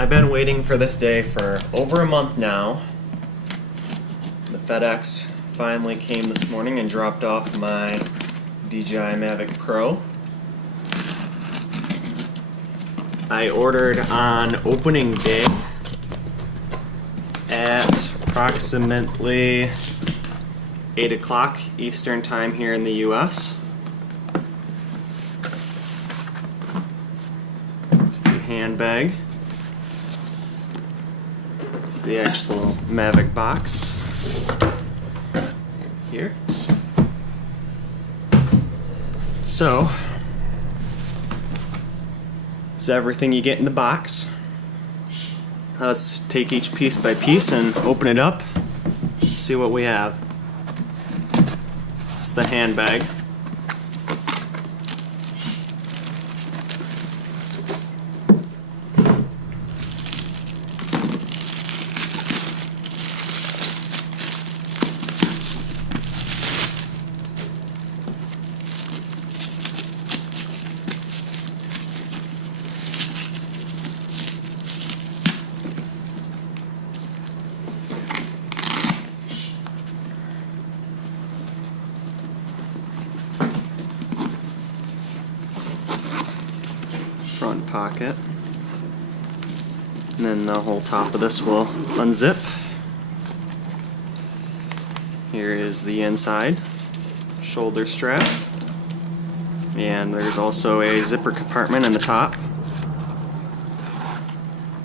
I've been waiting for this day for over a month now. The FedEx finally came this morning and dropped off my DJI Mavic Pro. I ordered on opening day at approximately 8 o'clock Eastern time here in the US. It's the handbag. It's the actual Mavic box here. So, this is everything you get in the box. Let's take each piece by piece and open it up. See what we have. It's the handbag. Front pocket, and then the whole top of this will unzip. Here is the inside shoulder strap, and there's also a zipper compartment in the top.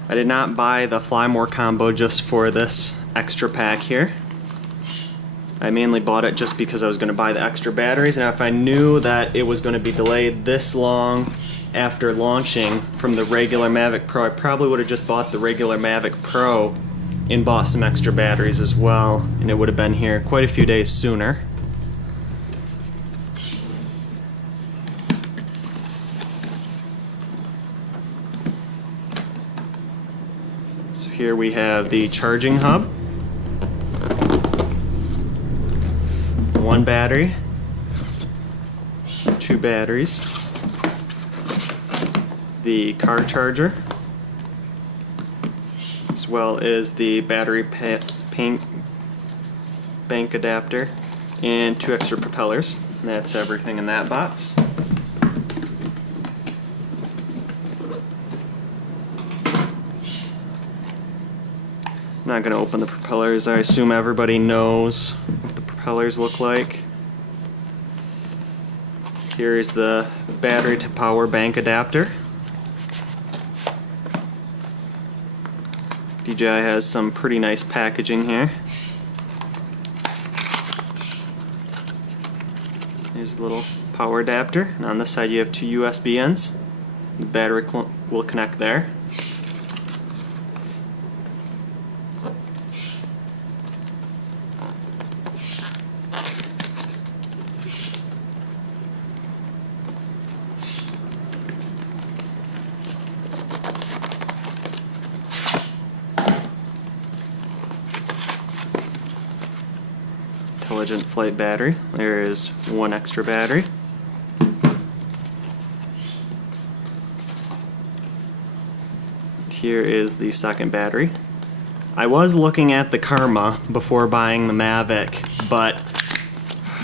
I did not buy the Fly More combo just for this extra pack here. I mainly bought it just because I was going to buy the extra batteries, and if I knew that it was going to be delayed this long after launching from the regular Mavic Pro, I probably would have just bought the regular Mavic Pro and bought some extra batteries as well, and it would have been here quite a few days sooner. So here we have the charging hub. One battery, two batteries, the car charger, as well as the battery bank adapter, and two extra propellers. And that's everything in that box. I'm not going to open the propellers. I assume everybody knows what the propellers look like. Here is the battery to power bank adapter. DJI has some pretty nice packaging here. Here's the little power adapter, and on this side you have two USB ends. The battery will connect there. Intelligent flight battery. There is one extra battery. Here is the second battery. I was looking at the Karma before buying the Mavic, but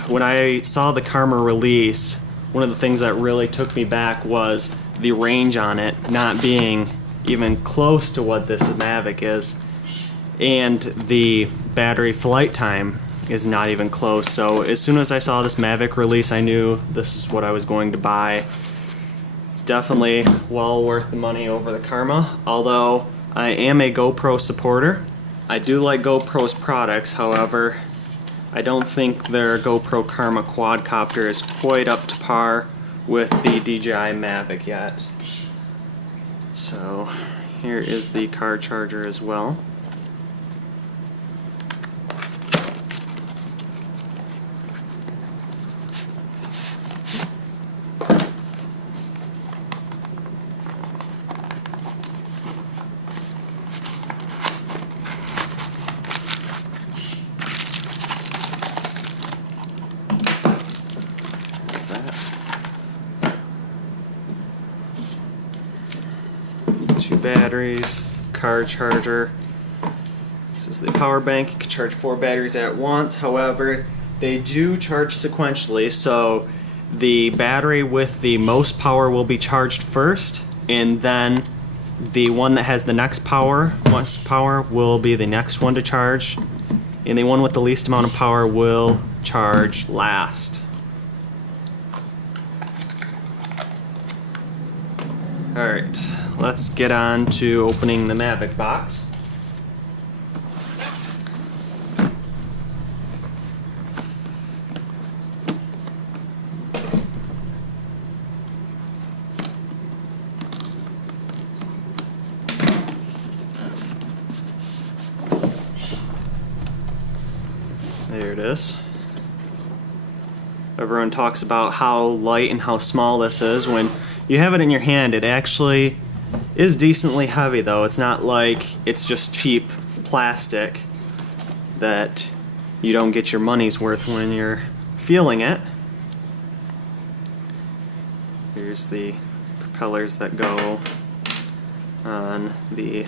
when I saw the Karma release, one of the things that really took me back was the range on it not being even close to what this Mavic is, and the battery flight time is not even close. So as soon as I saw this Mavic release, I knew this is what I was going to buy. It's definitely well worth the money over the Karma, although I am a GoPro supporter. I do like GoPro's products, however, I don't think their GoPro Karma quadcopter is quite up to par with the DJI Mavic yet. So here is the car charger as well. Two batteries, car charger. This is the power bank. You can charge 4 batteries at once. However, they do charge sequentially, so the battery with the most power will be charged first, and then the one that has the most power will be the next one to charge, and the one with the least amount of power will charge last. Alright, let's get on to opening the Mavic box. There it is. Everyone talks about how light and how small this is. When you have it in your hand, it actually is decently heavy though. It's not like it's just cheap plastic that you don't get your money's worth when you're feeling it. Here's the propellers that go on the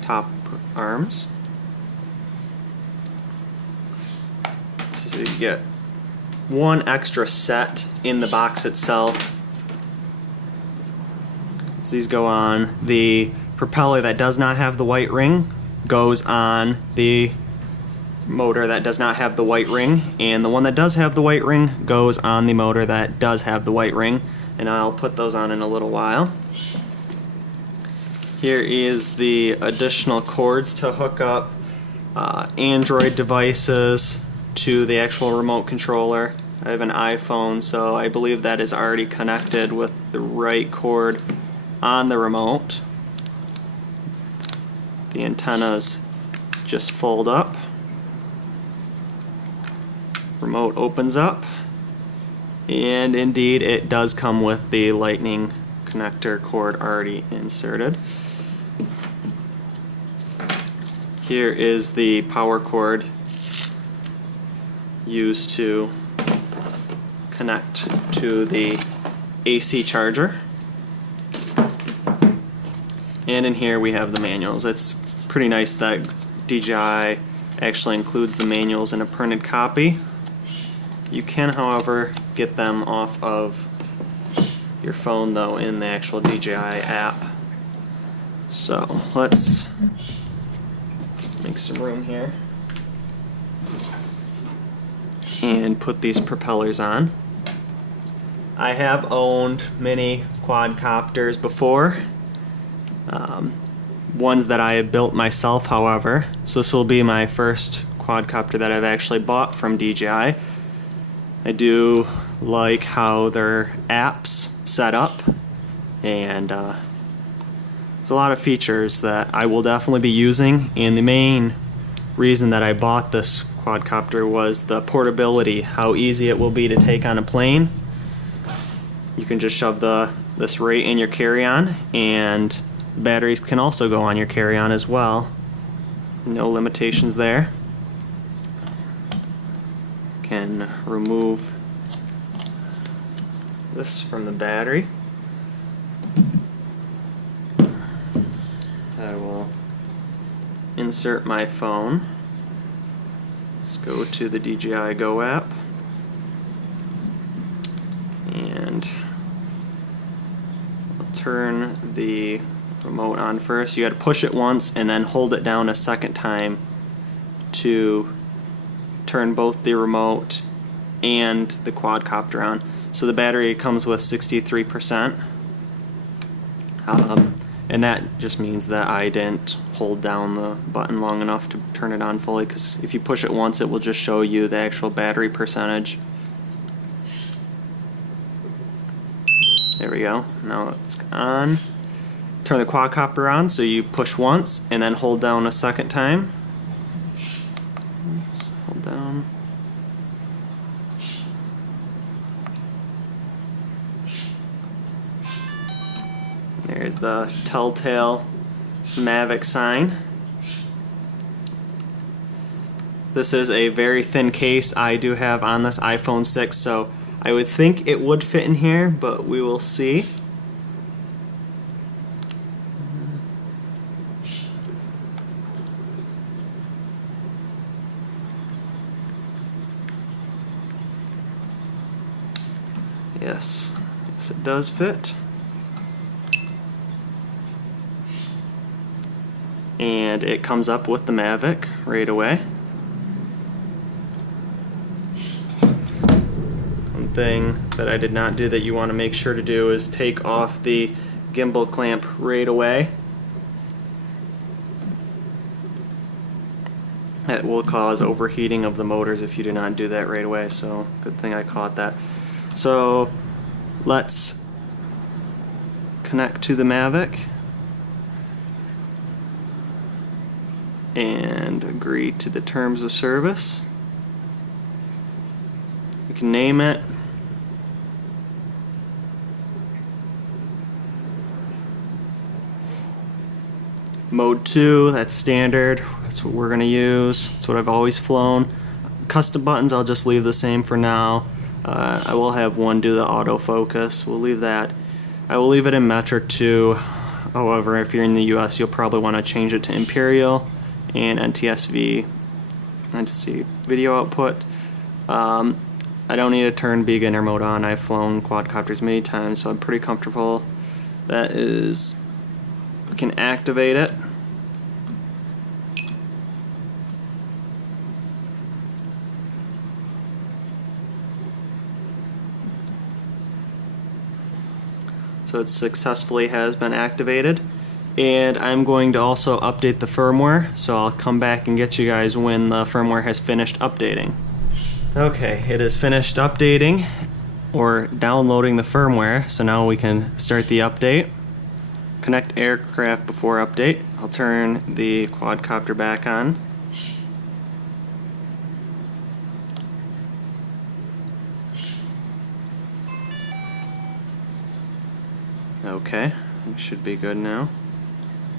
top arms. So you get one extra set in the box itself. So these go on. The propeller that does not have the white ring goes on the motor that does not have the white ring, and the one that does have the white ring goes on the motor that does have the white ring, and I'll put those on in a little while. Here is the additional cords to hook up Android devices to the actual remote controller. I have an iPhone, so I believe that is already connected with the right cord on the remote. The antennas just fold up. Remote opens up, and indeed it does come with the lightning connector cord already inserted. Here is the power cord used to connect to the AC charger. And in here we have the manuals. It's pretty nice that DJI actually includes the manuals in a printed copy. You can, however, get them off of your phone though in the actual DJI app. So let's make some room here and put these propellers on. I have owned many quadcopters before, ones that I have built myself, however, so this will be my first quadcopter that I've actually bought from DJI. I do like how their apps set up, and there's a lot of features that I will definitely be using, and the main reason that I bought this quadcopter was the portability, how easy it will be to take on a plane. You can just shove this right in your carry-on, and batteries can also go on your carry-on as well. No limitations there. Can remove this from the battery. I will insert my phone. Let's go to the DJI Go app, and I'll turn the remote on first. You got to push it once and then hold it down a second time to turn both the remote and the quadcopter on. So the battery comes with 63%, and that just means that I didn't hold down the button long enough to turn it on fully, because if you push it once it will just show you the actual battery percentage. There we go, now it's on. Turn the quadcopter on, so you push once and then hold down a second time. Let's hold down. There's the telltale Mavic sign. This is a very thin case I do have on this iPhone 6, so I would think it would fit in here, but we will see. Yes, yes it does fit. And it comes up with the Mavic right away. One thing that I did not do that you want to make sure to do is take off the gimbal clamp right away. That will cause overheating of the motors if you do not do that right away, so good thing I caught that. So let's connect to the Mavic and agree to the terms of service. You can name it. Mode 2, that's standard. That's what we're going to use. That's what I've always flown. Custom buttons I'll just leave the same for now. I will have one do the autofocus. We'll leave that. I will leave it in metric too. However, if you're in the US, you'll probably want to change it to imperial and NTSV. And to see video output. I don't need to turn beginner mode on. I've flown quadcopters many times, so I'm pretty comfortable. That is, we can activate it. So it successfully has been activated, and I'm going to also update the firmware, so I'll come back and get you guys when the firmware has finished updating. Okay, it is finished updating or downloading the firmware, so now we can start the update. Connect aircraft before update. I'll turn the quadcopter back on. Okay, it should be good now.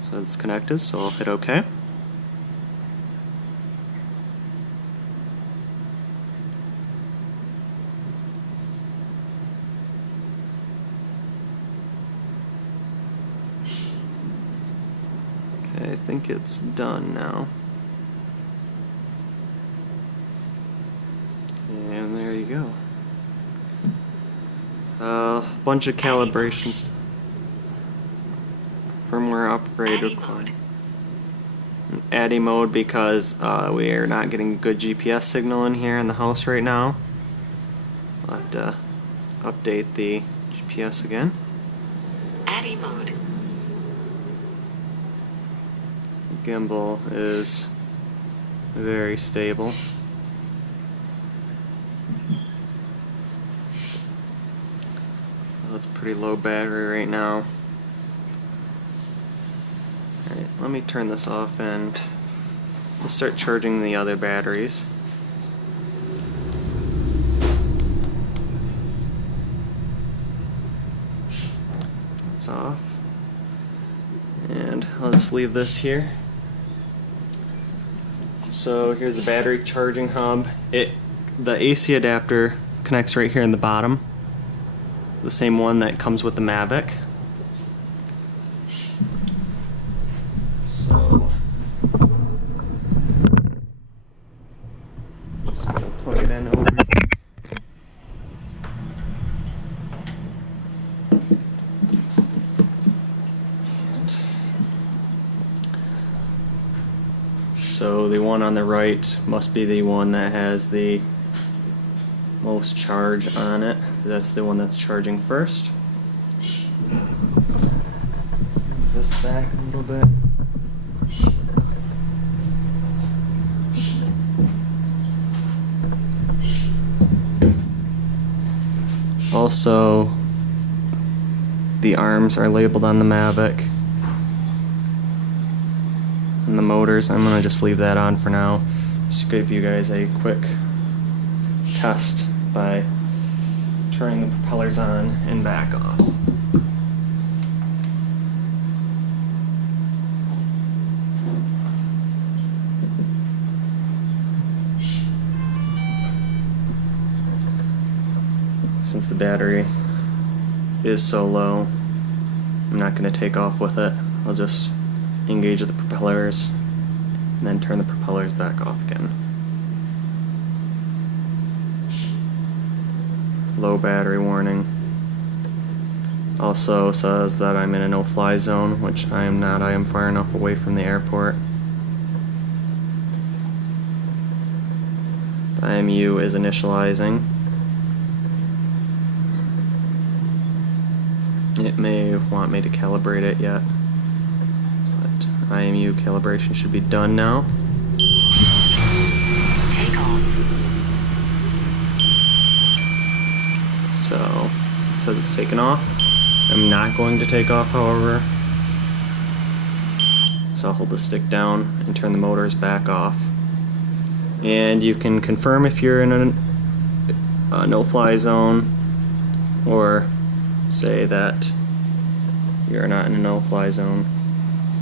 So it's connected, so I'll hit OK. Okay, I think it's done now. And there you go. A bunch of calibrations. Firmware upgrade required. ADI mode because we are not getting good GPS signal in here in the house right now. I'll have to update the GPS again. ADI mode. Gimbal is very stable. Well, it's pretty low battery right now. Alright, let me turn this off and we'll start charging the other batteries. It's off. And I'll just leave this here. So here's the battery charging hub. The AC adapter connects right here in the bottom. The same one that comes with the Mavic. So just gonna plug it in over. So the one on the right must be the one that has the most charge on it. That's the one that's charging first. Let's move this back a little bit. Also, the arms are labeled on the Mavic. And the motors, I'm going to just leave that on for now. Just to give you guys a quick test by turning the propellers on and back off. Since the battery is so low, I'm not going to take off with it. I'll just engage the propellers and then turn the propellers back off again. Low battery warning. Also says that I'm in a no-fly zone, which I am not. I am far enough away from the airport. The IMU is initializing. It may want me to calibrate it yet, but IMU calibration should be done now. Take off. So, it says it's taken off. I'm not going to take off, however. So I'll hold the stick down and turn the motors back off. And you can confirm if you're in a no-fly zone, or say that you're not in a no-fly zone.